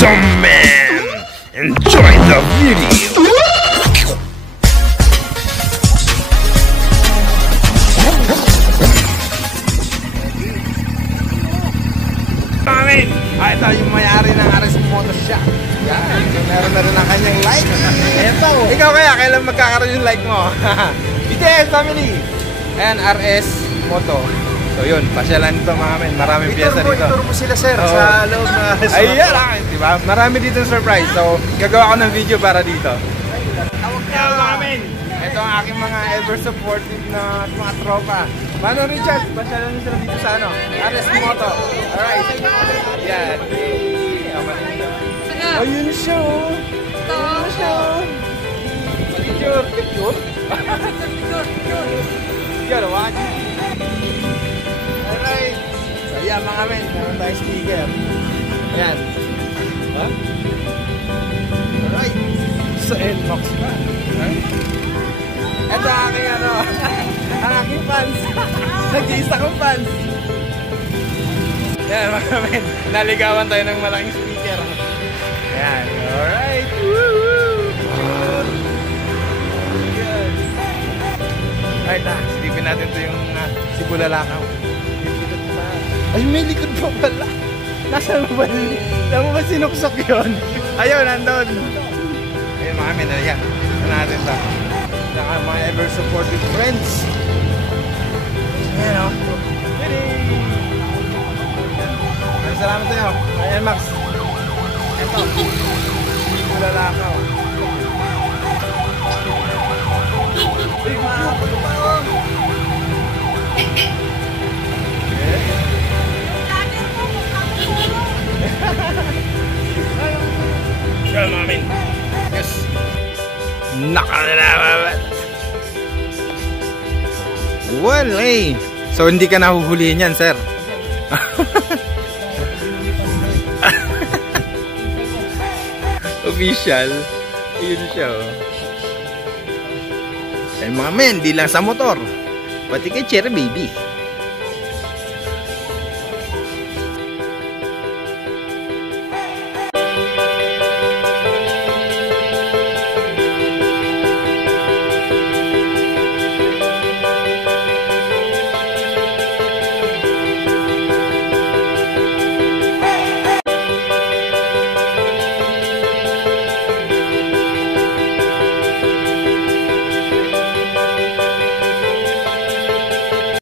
gentlemen, enjoy the video. Ito yung may-ari ng RS Moto Shop. Yan, meron na rin ang kanyang like. Ito. Ikaw kaya, kailan magkakaroon yung like mo? BTS family. Ayan, RS Moto. So yun, pasyalan ito mga men. Maraming piyesa dito. Ituro mo sila sir sa loob ng RS Moto. Ayan, diba? Marami dito surprise. So, gagawa ko ng video para dito. Ayan mga men. Ito ang aking mga ever supportive na mga tropa. Mano Richard, pasyalan nyo sila dito sa ano? RS Moto. Alright. Yan. Ayun siya oh. Ayun siya oh. Picture. Picture? Picture. Watch. Alright. So yan mga men. Meron tayo sticker. Ayan. Ha? Alright. Sa NMAX pa. Ito ang aking ano. Ang aking fans. Nag-iisa kong fans. Yan mga men. Naligawan tayo ng malaking speaker. Yan. Alright. Woo! Good. Alright silipin natin ito yung si Bulalakaw. Ay may likod pa pala. Nasaan mo ba? Saan mo ba sinuksok yun? Ayun, nandun. Ayun mga men. Ayan. Ano natin ito? Mga ever supportive friends. Ayan o. Salamat sa inyo. Ayan Max. Ito. Bulalakaw. Uy, mahapon pa o. Go mamin. Yes. Nakalalabat. Well, eh. So hindi ka nahuhulihin yan, sir. Official. Yun siya oh. Ay mga men, di lang sa motor, pati kay Cherry Baby.